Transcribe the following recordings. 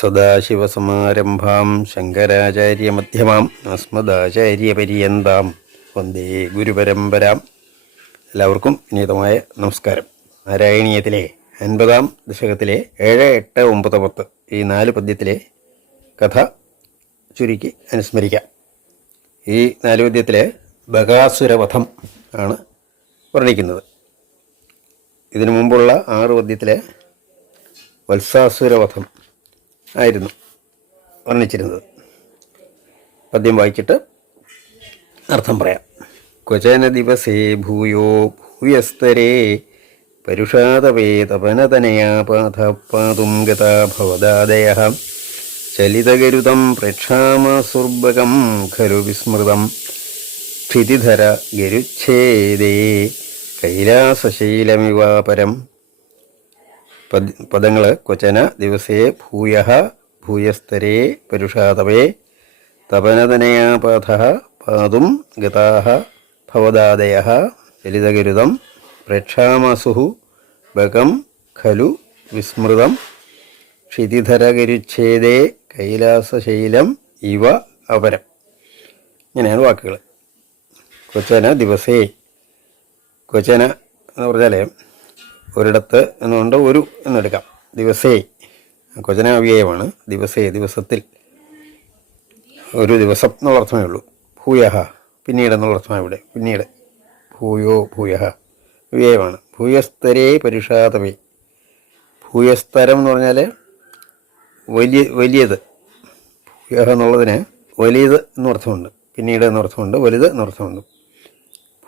സദാശിവസമാരംഭാം ശങ്കരാചാര്യമധ്യമാം അസ്മദാചാര്യപര്യന്താം വന്ദേ ഗുരുപരമ്പരാം. എല്ലാവർക്കും വിനീതമായ നമസ്കാരം. നാരായണീയത്തിലെ അൻപതാം ദശകത്തിലെ ഏഴ് എട്ട് ഒമ്പത് പത്ത് ഈ നാല് പദ്യത്തിലെ കഥ ചുരുക്കി അനുസ്മരിക്കാം. ഈ നാല് പദ്യത്തിലെ ബകാസുരവധം ആണ് വർണിക്കുന്നത്. ഇതിനു മുമ്പുള്ള ആറ് പദ്യത്തിലെ വത്സാസുരവധം ആയിരുന്നു വർണിച്ചിരുന്നത്. പദ്യം വായിച്ചിട്ട് അർത്ഥം പറയാം. ക്വചന ദിവസേ ഭൂയോ ഭൂയസ്തരേ പരുഷാതവേ തപനതനയാ പാതും ഗതാഭവദാദയ ചലിതഗരുതം പ്രക്ഷാമസുർഭകം ഖലു വിസ്മൃതം. ക്ഷിതിധര ഗരുച്ഛേദേ കൈലാസശീലമിവാപരം. പദങ്ങൾ ക്വചന ദിവസേ ഭൂയ ഭൂയസ്തരേ പരുഷാതവേ തപനതനയാപാഥ പാതും ഗതാഹ ഭവദാദയ ലളിതഗരുതം പ്രക്ഷാമസു ബകം ഖലു വിസ്മൃതം ക്ഷിതിധരഗരുച്ഛേദേ കൈലാസശൈലം ഇവ അപരം. ഇങ്ങനെയാണ് വാക്കുകൾ ക്വചന ദിവസേ. ക്വചന എന്ന് പറഞ്ഞാൽ ഒരിടത്ത് എന്നുകൊണ്ട് ഒരു എന്നെടുക്കാം. ദിവസേ. കൊചനാവ്യയമാണ് ദിവസേ ദിവസത്തിൽ ഒരു ദിവസം എന്നുള്ള അർത്ഥമേ ഉള്ളൂ. ഭൂയഹ. പിന്നീട് എന്നുള്ള അർത്ഥമാണ് ഇവിടെ. പിന്നീട് ഭൂയോ ഭൂയഹ. വ്യയമാണ്. ഭൂയസ്തരേ പരുഷാതവേ ഭൂയസ്തരം എന്ന് പറഞ്ഞാൽ വലിയ വലിയത്. ഭൂയഹ എന്നുള്ളതിന് വലിയത് എന്നർത്ഥമുണ്ട് പിന്നീട് എന്നർത്ഥമുണ്ട് വലുത് എന്നർത്ഥമുണ്ട്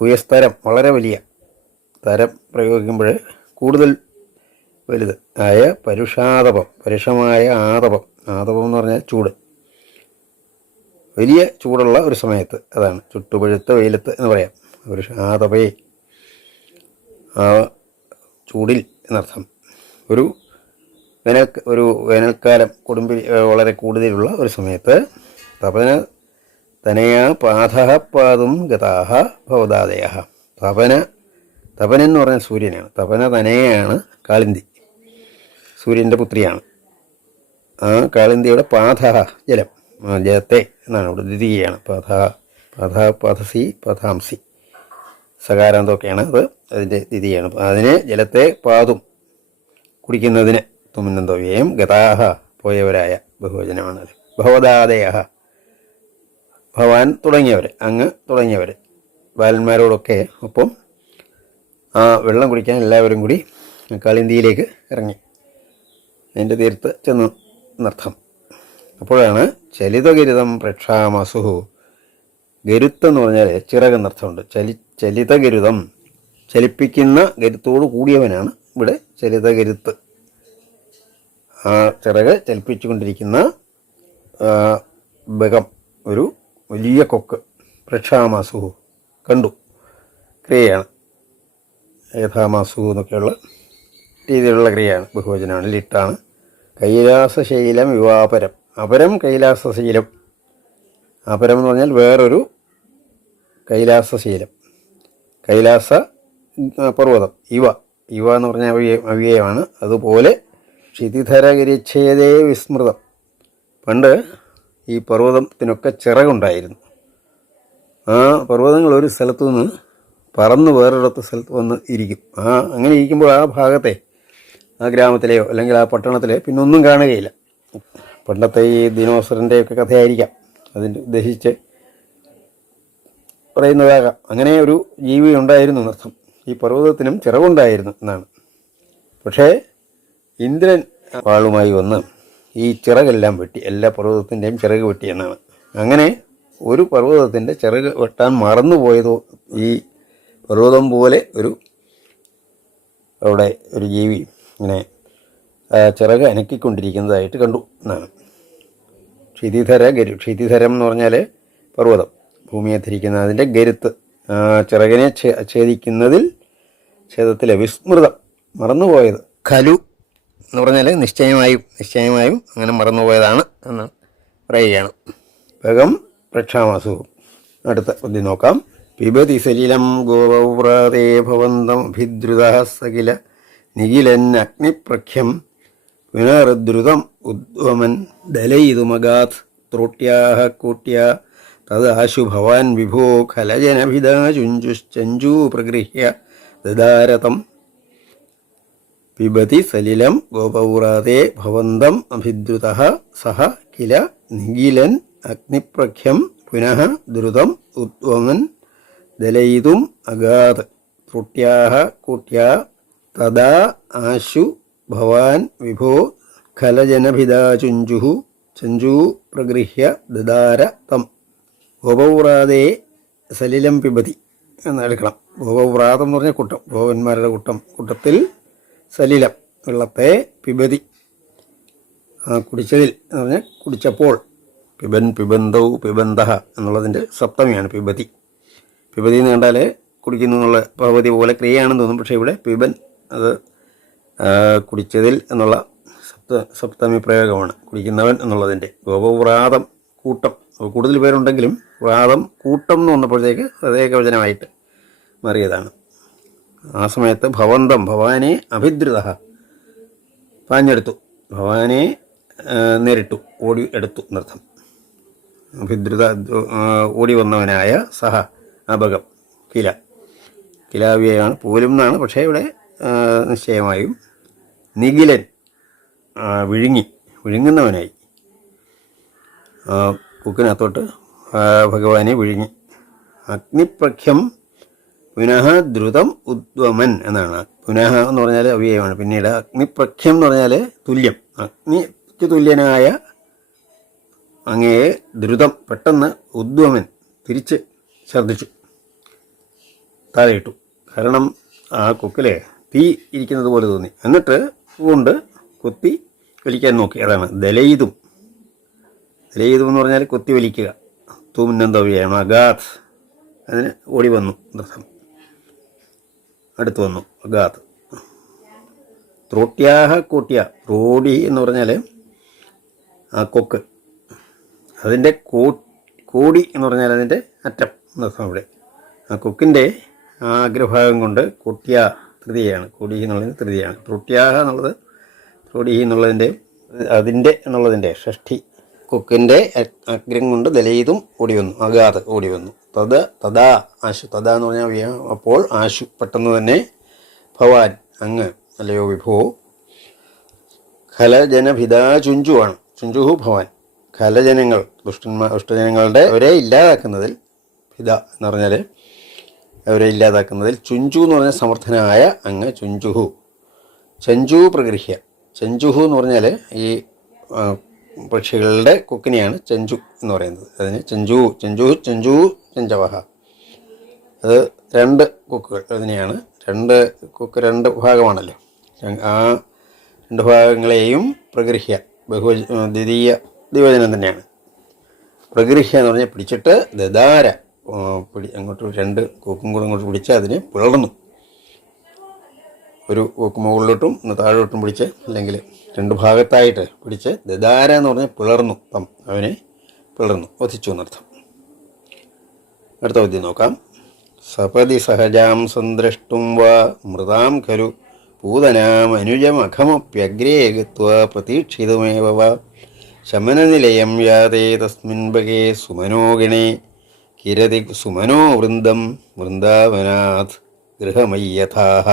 ഭൂയസ്തരം വളരെ വലിയ തരം പ്രയോഗിക്കുമ്പോൾ കൂടുതൽ വലുത്. ആയ പരുഷാതപം പരുഷമായ ആതപം. ആതപം എന്ന് പറഞ്ഞാൽ ചൂട്. വലിയ ചൂടുള്ള ഒരു സമയത്ത് അതാണ്. ചുട്ടുപഴുത്ത വെയിലത്ത് എന്ന് പറയാം. ആതപേ. ആ ചൂടിൽ എന്നർത്ഥം. ഒരു വേനൽ ഒരു വേനൽക്കാലം കുടുംബി വളരെ കൂടുതലുള്ള ഒരു സമയത്ത് തപന തനയാ പാഥ പാതും ഗതാഹ ഭവതാദയ. തപന തപനൻ എന്ന് പറഞ്ഞാൽ സൂര്യനാണ്. തപന തനയാണ് കാളിന്തി. സൂര്യന്റെ പുത്രിയാണ്. ആ കാളിന്തിയുടെ പാഥ ജലം ജലത്തെ എന്നാണ് ഇവിടെ ദ്വിതീയാണ് പാഥ പാഥ പാഥസി പാഥാംസി സകാരാന്തമൊക്കെയാണ് അത് അതിന്റെ ദ്വിതീയാണ് അതിന് ജലത്തെ പാതും കുടിക്കുന്നതിന് തുമ്മിനന്തവ്യയം ഗതാഹ പോയവരായ ബഹുവചനമാണ് ഭവദാദയ ഭവാൻ തുടങ്ങിയവർ അങ്ങ് തുടങ്ങിയവർ ബാലന്മാരോടൊക്കെ ഒപ്പം വെള്ളം കുടിക്കാൻ എല്ലാവരും കൂടി കാളിന്തിയിലേക്ക് ഇറങ്ങി. അതിന്റെ തീർത്ത് ചെന്നു എന്നർത്ഥം അപ്പോഴാണ് ചലിതഗരിതം പ്രക്ഷാമസുഹു ഗരുത്തം എന്ന് പറഞ്ഞാൽ ചിറകെന്നർത്ഥമുണ്ട് ചലി ചലിതഗരുതം. ചലിപ്പിക്കുന്ന ഗരുത്തോട് കൂടിയവനാണ് ഇവിടെ ചലിതഗരുത്ത് ആ ചിറക് ചലിപ്പിച്ചുകൊണ്ടിരിക്കുന്ന ബകം ഒരു വലിയ കൊക്ക് പ്രക്ഷാമാസുഹു കണ്ടു. ക്രിയയാണ്. യഥാമാസു എന്നൊക്കെയുള്ള രീതിയിലുള്ള ക്രിയയാണ്. ബഹുവചനമാണ്. ലിട്ടാണ്. കൈലാസശൈലം യുവാപരം അപരം കൈലാസശീലം. അപരം എന്ന് പറഞ്ഞാൽ വേറൊരു കൈലാസശീലം. കൈലാസ പർവതം. ഇവ. ഇവ എന്ന് പറഞ്ഞ അവ്യ അവ്യയമാണ്. അതുപോലെ ക്ഷിതിധരകരിച്ഛേദേ വിസ്മൃതം. പണ്ട് ഈ പർവതത്തിനൊക്കെ ചിറകുണ്ടായിരുന്നു. ആ പർവതങ്ങൾ ഒരു സ്ഥലത്തു നിന്ന് പറന്ന് വേറൊരിടത്ത് സ്ഥലത്ത് വന്ന് ഇരിക്കും. ആ അങ്ങനെ ഇരിക്കുമ്പോൾ ആ ഭാഗത്തെ ആ ഗ്രാമത്തിലെയോ അല്ലെങ്കിൽ ആ പട്ടണത്തിലെ പിന്നെ ഒന്നും കാണുകയില്ല. പണ്ടത്തെ ഈ ദിനോസറിന്റെയൊക്കെ കഥയായിരിക്കാം. അതിന്റെ ഉദ്ദേശിച്ച് പറയുന്നതാകാം. അങ്ങനെ ഒരു ജീവി ഉണ്ടായിരുന്നു എന്നർത്ഥം ഈ പർവതത്തിനും ചിറകുണ്ടായിരുന്നു എന്നാണ്. പക്ഷേ ഇന്ദ്രൻ വാളുമായി വന്ന് ഈ ചിറകെല്ലാം വെട്ടി എല്ലാ പർവതത്തിന്റെയും ചിറക് വെട്ടി എന്നാണ്. അങ്ങനെ ഒരു പർവതത്തിന്റെ ചിറക് വെട്ടാൻ മറന്നുപോയതോ ഈ പർവതം പോലെ ഒരു അവിടെ ഒരു ജീവി ഇങ്ങനെ ചിറക് അനക്കിക്കൊണ്ടിരിക്കുന്നതായിട്ട് കണ്ടു എന്നാണ്. ക്ഷിതിധര ഗരു ക്ഷിതിധരം എന്ന് പറഞ്ഞാൽ പർവതം. ഭൂമിയെ ധരിക്കുന്ന അതിന്റെ ഗരുത്ത്. ചിറകിനെ ഛേദിക്കുന്നതിൽ ഛേദത്തിലെ വിസ്മൃതം മറന്നുപോയത്. ഖലു എന്ന് പറഞ്ഞാൽ നിശ്ചയമായും നിശ്ചയമായും അങ്ങനെ മറന്നുപോയതാണ് എന്ന് പറയുകയാണ്. വേഗം പ്രക്ഷാമാസു അടുത്ത ബുദ്ധി നോക്കാം. പിബതി സലിലം ഗോപൗപ്രാതേ ഭവന്തമഭിദ്രുത സകില നിഖിലന്നഗ്നിപ്രഖ്യം പുനരുദ്രുതം ഉദ്വമൻ ദലയിതുമഗാത് ത്രോട്ട്യാഹ കൂട്ട്യ തത് ആശു ഭവാൻ വിഭോ ഖലജനഭിദാ ചുഞ്ചുശ്ചഞ്ചൂ പ്രഗൃഹ്യ ദദാരതം. പിബതി സലിലം ഗോപൗറാതെ ഭവന്തം അഭിദ്രുത സഹ കില നിഖിലൻ അഗ്നിപ്രഖ്യം പുനഃ ദ്രുതം ഉദ്വമൻ ദലയിതും അഗാത്. ത്രുട്യാഹ കൂട്യ തദാ ആശു ഭവാൻ വിഭോ ഖലജനഭിതാചുഞ്ചുഹു ചഞ്ചൂ പ്രഗൃഹ്യ ദദാര തം. ഗോപൗറാതെ സലിലം പിബതി എന്നെടുക്കണം ഗോപൗറാതം എന്ന് പറഞ്ഞ കൂട്ടം. ഗോപന്മാരുടെ കൂട്ടം. കൂട്ടത്തിൽ സലിലം. വെള്ളത്തെ പിബതി. ആ കുടിച്ചതിൽ എന്ന് പറഞ്ഞാൽ കുടിച്ചപ്പോൾ. പിബൻ പിബന്ധൗ പിബന്ധ എന്നുള്ളതിന്റെ സപ്തമിയാണ് പിബതി. പിബതി എന്ന് കണ്ടാൽ കുടിക്കുന്നു എന്നുള്ള ഭഗവതി പോലെ ക്രിയയാണെന്ന് തോന്നും. പക്ഷേ ഇവിടെ പിബൻ അത് കുടിച്ചതിൽ എന്നുള്ള സപ്ത സപ്തമി പ്രയോഗമാണ് കുടിക്കുന്നവൻ എന്നുള്ളതിന്റെ ഗോപവ്രാതം കൂട്ടം. കൂടുതൽ പേരുണ്ടെങ്കിലും വ്രാതം കൂട്ടം എന്ന് വന്നപ്പോഴത്തേക്ക് ഹൃദയകവചനമായിട്ട് മാറിയതാണ്. ആ സമയത്ത് ഭവന്തം ഭവാനെ അഭിദ്രുത പാഞ്ഞെടുത്തു. ഭവാനെ നേരിട്ടു ഓടി എടുത്തു എന്നർത്ഥം. അഭിദ്രുത ഓടി വന്നവനായ സഹ. അപകം. കില. കിലാവിയാണ് പോലും എന്നാണ് പക്ഷേ ഇവിടെ നിശ്ചയമായും നിഖിലൻ വിഴുങ്ങി. വിഴുങ്ങുന്നവനായി. കുക്കിനകത്തോട്ട് ഭഗവാനെ വിഴുങ്ങി. അഗ്നിപ്രഖ്യം പുനഃ ദ്രുതം ഉദ്വമൻ എന്നാണ്. പുനഃ എന്ന് പറഞ്ഞാൽ അവ്യയമാണ്. പിന്നീട് അഗ്നിപ്രഖ്യം എന്ന് പറഞ്ഞാൽ തുല്യം. അഗ്നിക്ക് തുല്യനായ അങ്ങയെ ദ്രുതം പെട്ടെന്ന് ഉദ്വമൻ തിരിച്ച് ഛർദ്ദിച്ചു. താഴെയിട്ടു. കാരണം ആ കൊക്കിലെ തീ ഇരിക്കുന്നത് പോലെ തോന്നി. എന്നിട്ട് കൊണ്ട് കൊത്തി വലിക്കാൻ നോക്കി. അതാണ്. ദലയിതും ദലയിതും എന്ന് പറഞ്ഞാൽ കൊത്തി വലിക്കുക. തൂമിനെന്തവ്യാണ് അഗാത് അതിന് ഓടി വന്നു. നൃത്തം അടുത്ത് വന്നു. അഗാത് ത്രോട്ട്യാഹ കൂട്ടിയ റോഡി എന്ന് പറഞ്ഞാൽ ആ കൊക്ക്. അതിന്റെ കോടി എന്ന് പറഞ്ഞാൽ അതിന്റെ അറ്റം. എന്നർത്ഥം അവിടെ. ആ കൊക്കിന്റെ അഗ്രഭാഗം കൊണ്ട് കൊട്ടിയ തൃതീയാണ് കൊടി എന്നുള്ളതിന് തൃതീയാണ് ത്രുട്യാഹ എന്നുള്ളത് ത്രോടി എന്നുള്ളതിന്റെ അതിന്റെ എന്നുള്ളതിന്റെ ഷഷ്ഠി. കൊക്കിന്റെ അഗ്രം കൊണ്ട് ദലയിതും ഓടി വന്നു അഗാത് ഓടി വന്നു തത് തഥാ ആശു. തഥാ എന്ന് പറഞ്ഞാൽ അപ്പോൾ ആശു. പെട്ടെന്ന് തന്നെ ഭവാൻ അങ്ങ് അല്ലയോ വിഭോ ഖലജനഭിതാ ചുഞ്ചുവാണ് ചുഞ്ചുഹു ഭവാൻ. ഖലജനങ്ങൾ ദുഷ്ടന്മാർ ദുഷ്ടജനങ്ങളുടെ അവരെ ഇല്ലാതാക്കുന്നതിൽ ഭിത എന്ന് പറഞ്ഞാൽ അവരെ ഇല്ലാതാക്കുന്നതിൽ ചുഞ്ചു എന്ന് പറഞ്ഞ സമർത്ഥനായ അങ്ങ് ചുഞ്ചുഹു. ചഞ്ചു പ്രഗൃഹ്യ ചഞ്ചുഹു എന്ന് പറഞ്ഞാൽ ഈ പക്ഷികളുടെ കൊക്കിനെയാണ് ചെഞ്ചു എന്ന് പറയുന്നത്. അതിന് ചെഞ്ചു ചെഞ്ചു ചെഞ്ചു ചെഞ്ചവഹ. അത് രണ്ട് കൊക്കുകൾ അതിനെയാണ്. രണ്ട് കൊക്ക് രണ്ട് ഭാഗമാണല്ലോ. ആ രണ്ട് ഭാഗങ്ങളെയും പ്രഗൃഹ്യ ബഹു ദ്വിതീയ ദ്വിവചനം തന്നെയാണ്. പ്രഗൃഹ്യ എന്ന് പറഞ്ഞാൽ പിടിച്ചിട്ട് ദദാര. പിടി അങ്ങോട്ട് രണ്ട് കൂക്കും കൂടെ അങ്ങോട്ട് പിടിച്ച് അതിനെ പിളർന്നു. ഒരു കൂക്ക് മുകളിലോട്ടും ഒന്ന് താഴോട്ടും പിടിച്ച് അല്ലെങ്കിൽ രണ്ട് ഭാഗത്തായിട്ട് പിടിച്ച് ദദാര എന്ന് പറഞ്ഞാൽ പിളർന്നു. തം അവനെ പിളർന്നു. ഒതിച്ചു എന്നർത്ഥം. അടുത്ത പദ്യം നോക്കാം. സപതി സഹജാം സന്ദ്രഷ്ടും വാ മൃതാം ഖലു. പൂതനാമനുജമഖമപ്യഗ്രേ ഗത്വ പ്രതീക്ഷിതമേവ ശമനനിലയം യാതേ തസ്മിൻ ബകേ സുമനോഗണേ കിരതി സുമനോ വൃന്ദം വൃന്ദാവനാഥ് ഗൃഹമയ്യഥാഹ.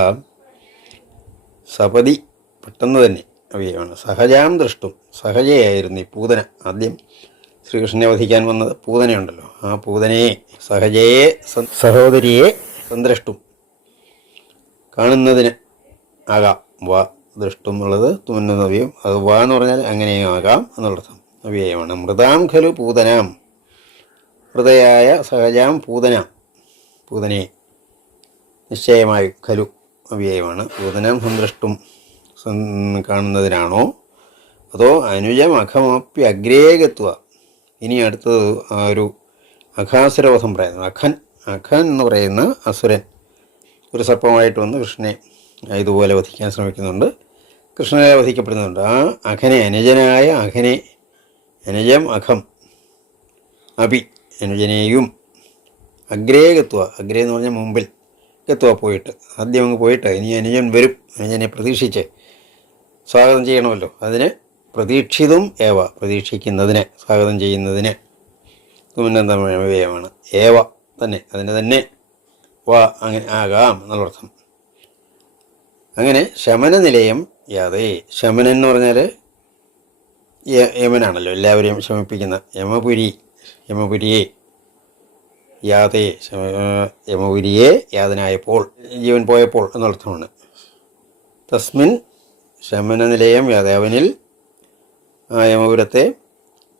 സപതി പെട്ടെന്ന് തന്നെ അവയാണ് സഹജാം ദൃഷ്ടും. സഹജയായിരുന്നു ഈ പൂതന ആദ്യം. ശ്രീകൃഷ്ണനെ വധിക്കാൻ വന്നത് പൂതനയുണ്ടല്ലോ. ആ പൂതനയെ സഹജയെ സഹോദരിയെ സന്ദ്രഷ്ടും കാണുന്നതിന് ആകാം. വാ ദൃഷ്ടും എന്നുള്ളത് തുമന്ന അത് വാ എന്ന് പറഞ്ഞാൽ അങ്ങനെയും ആകാം എന്നുള്ളത് അവ്യയമാണ് മൃതാം ഖലു പൂതനാം. മൃതയായ സഹജാം പൂതന. പൂതനെ നിശ്ചയമായി ഖലു അവ്യയമാണ്. പൂതനം സന്ദ്രഷ്ടും സൻ- കാണുന്നതിനാണോ? അതോ അനുജം അഖമാപ്യ അഗ്രേകത്വ ഇനി അടുത്തത് ഒരു അഖാസുരവധം പറയുന്നു. അഖൻ അഖൻ എന്ന് പറയുന്ന അസുരൻ. ഒരു സർപ്പമായിട്ട് വന്ന് കൃഷ്ണനെ ഇതുപോലെ വധിക്കാൻ ശ്രമിക്കുന്നുണ്ട്. കൃഷ്ണനെ വധിക്കപ്പെടുന്നുണ്ട്. ആ അഖനെ അനുജനായ അഖനെ അനുജം അഖം അഭി അനുജനെയും അഗ്രേകത്വ അഗ്രേ എന്ന് പറഞ്ഞാൽ മുമ്പിൽ എത്തുക പോയിട്ട്. ആദ്യം അങ്ങ് പോയിട്ട് ഇനി അനുജൻ വരും. അനുജനെ പ്രതീക്ഷിച്ച് സ്വാഗതം ചെയ്യണമല്ലോ. അതിന് പ്രതീക്ഷിതും ഏവ. പ്രതീക്ഷിക്കുന്നതിന് സ്വാഗതം ചെയ്യുന്നതിന്. സുമനന്തമയമാണ് ഏവ തന്നെ. അതിന് തന്നെ വ അങ്ങനെ ആകാം എന്നുള്ളർത്ഥം. അങ്ങനെ ശമന നിലയം യാതേ. ശമനൻ എന്ന് പറഞ്ഞാൽ യമനാണല്ലോ. എല്ലാവരെയും ശമിപ്പിക്കുന്ന യമപുരി. യമപുരിയെ യാതേ യമപുരിയെ യാതനായപ്പോൾ ജീവൻ പോയപ്പോൾ എന്നർത്ഥമാണ്. തസ്മിൻ ശമന നിലയം യാദേവനിൽ യമപുരത്തെ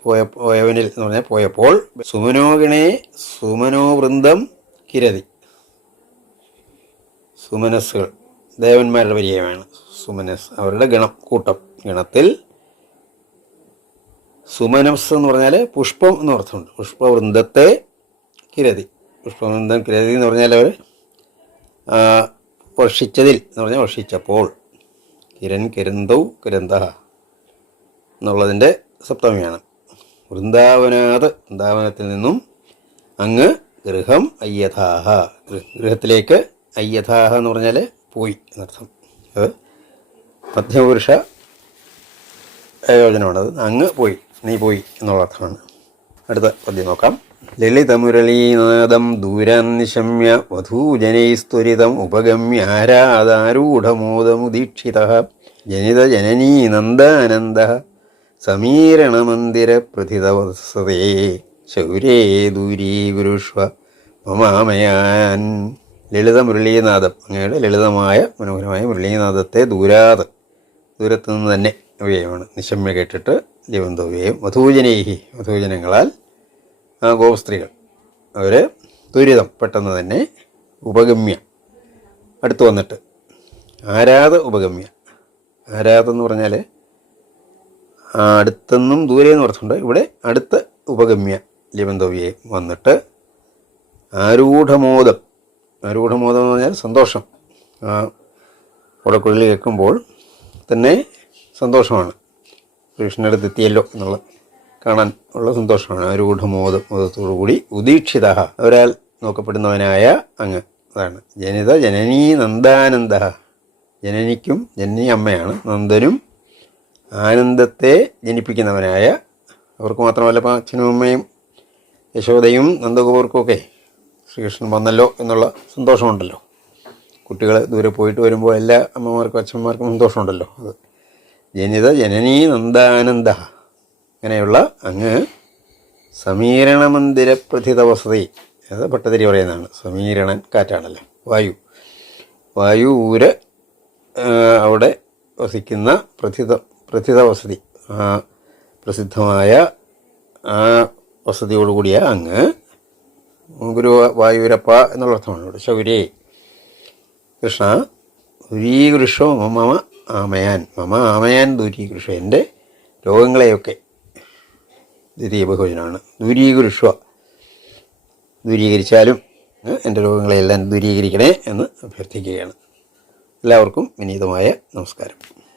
പോയ പോയവനിൽ എന്ന് പറഞ്ഞാൽ പോയപ്പോൾ സുമനോഗിണേ സുമനോവൃന്ദം കിരതി. സുമനസ്സുകൾ ദേവന്മാരുടെ പരിചയമാണ് സുമനസ് അവരുടെ ഗണം കൂട്ടം ഗണത്തിൽ സുമനസ് എന്ന് പറഞ്ഞാൽ പുഷ്പം എന്ന് അർത്ഥമുണ്ട്. പുഷ്പവൃന്ദത്തെ കിരതി. പുഷ്പവൃന്ദം കിരതി എന്ന് പറഞ്ഞാൽ അവർ വർഷിച്ചതിൽ എന്ന് പറഞ്ഞാൽ വർഷിച്ചപ്പോൾ. കിരൺ കിരന്തൗ കിരന്ത എന്നുള്ളതിന്റെ സപ്തമിയാണ്. വൃന്ദാവനാത് വൃന്ദാവനത്തിൽ നിന്നും അങ്ങ് ഗൃഹം അയ്യഥാഹ. ഗൃഹത്തിലേക്ക് അയ്യഥാഹ എന്ന് പറഞ്ഞാൽ പോയി എന്നർത്ഥം. അത് മധ്യപുരുഷ പ്രയോജനമാണത് അങ്ങ് പോയി. നീ പോയി എന്നുള്ള അർത്ഥമാണ് അടുത്ത പദ്യം നോക്കാം. ലളിതമുരളീനാദം ദൂരാൻ നിശമ്യ വധൂജനൈസ്ത്വരിതം ജനിത ജനനീ നന്ദാനന്ദ. സമീരണമന്ദിര പ്രതിതവസതേ. ശൗരേ ദൂരീകുരുഷ്വ മമാമയാൻ. ലളിത മുരളീനാഥം അങ്ങയുടെ ലളിതമായ മനോഹരമായ മുരളീനാഥത്തെ ദൂരാത് ദൂരത്തു നിന്ന് തന്നെ അവയമാണ് നിശമ്യ കേട്ടിട്ട് ജീവന്തവ്യയും വധൂജനേഹി വധൂജനങ്ങളാൽ ആ ഗോപസ്ത്രീകൾ. അവർ ദുരിതം പെട്ടെന്ന് തന്നെ ഉപഗമ്യ അടുത്ത് വന്നിട്ട്. ആരാധ ഉപഗമ്യ. ആരാധെന്ന് പറഞ്ഞാൽ അടുത്തെന്നും ദൂരെ എന്ന് പറഞ്ഞിട്ടുണ്ട്. ഇവിടെ അടുത്ത ഉപഗമ്യ ലിബന്ധവ്യെ വന്നിട്ട് ആരൂഢമോദം. ആരൂഢമോദം എന്ന് പറഞ്ഞാൽ സന്തോഷം. ആ ഉടക്കുഴൽ കേൾക്കുമ്പോൾ തന്നെ സന്തോഷമാണ്. കൃഷ്ണനടുത്ത് എത്തിയല്ലോ എന്നുള്ള കാണാൻ ഉള്ള സന്തോഷമാണ്. ആരൂഢമോദം മോദത്തോടു കൂടി ഉദീക്ഷിത ഒരാൾ നോക്കപ്പെടുന്നവനായ അങ്ങ്. അതാണ്. ജനിത ജനനീ നന്ദാനന്ദ ജനനിക്കും ജനനി അമ്മയാണ്. നന്ദനും ആനന്ദത്തെ ജനിപ്പിക്കുന്നവനായ അവർക്ക് മാത്രമല്ല ഇപ്പം അച്ഛനും അമ്മയും യശോദയും നന്ദകുമാർക്കുമൊക്കെ ശ്രീകൃഷ്ണൻ വന്നല്ലോ എന്നുള്ള സന്തോഷമുണ്ടല്ലോ. കുട്ടികൾ ദൂരെ പോയിട്ട് വരുമ്പോൾ എല്ലാ അമ്മമാർക്കും അച്ഛന്മാർക്കും സന്തോഷമുണ്ടല്ലോ. അത് ജനിത ജനനീ നന്ദാനന്ദ. അങ്ങനെയുള്ള അങ്ങ് സമീരണമന്ദിര മന്ദിരപ്രഥിത വസതി അത് ഭട്ടതിരി പറയുന്നതാണ്. സമീരണൻ കാറ്റാണല്ലോ. വായു. വായു ഊര് അവിടെ വസിക്കുന്ന പ്രഥിത പ്രഥിത വസതി ആ പ്രസിദ്ധമായ ആ വസതിയോടുകൂടിയ അങ്ങ് ഗുരു വായൂരപ്പ എന്നുള്ള അർത്ഥമാണ് ഇവിടെ ശൗരേ കൃഷ്ണ ദുരീകൃഷോ മമ ആമയാൻ മമ ആമയാൻ ദൂരീകൃഷ എന്റെ രോഗങ്ങളെയൊക്കെ. ദ്വിതീയ ബഹുവചനമാണ് ദൂരീകൃഷ്വ ദൂരീകരിച്ചാലും എന്റെ രോഗങ്ങളെയെല്ലാം ദൂരീകരിക്കണേ എന്ന് അഭ്യർത്ഥിക്കുകയാണ്. എല്ലാവർക്കും വിനീതമായ നമസ്കാരം.